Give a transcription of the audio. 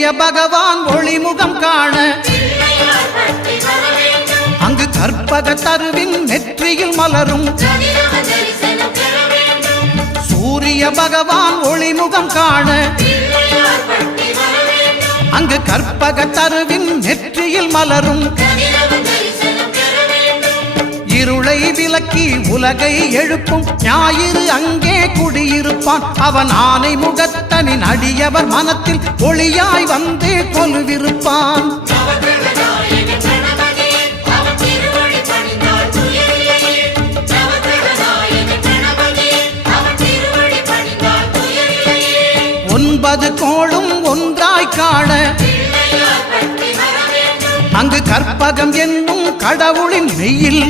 சூரிய பகவான் ஒளிமுகம் காண அங்கு கற்பக தருவின் நெற்றியில் மலரும் சூரிய பகவான் ஒளிமுகம் காண அங்கு கற்பக தருவின் நெற்றியில் மலரும் இருளை விலக்கி உலகை எழுப்பும் ஞாயிறு அங்கே குடியிருப்பான் அவன் ஆனை முகத்தனின் அடியவர் மனத்தில் ஒளியாய் வந்து கொலுவிருப்பான் ஒன்பது கோளும் ஒன்றாய் காண அங்கு கற்பகம் என்னும் கடவுளின் மெய்யில்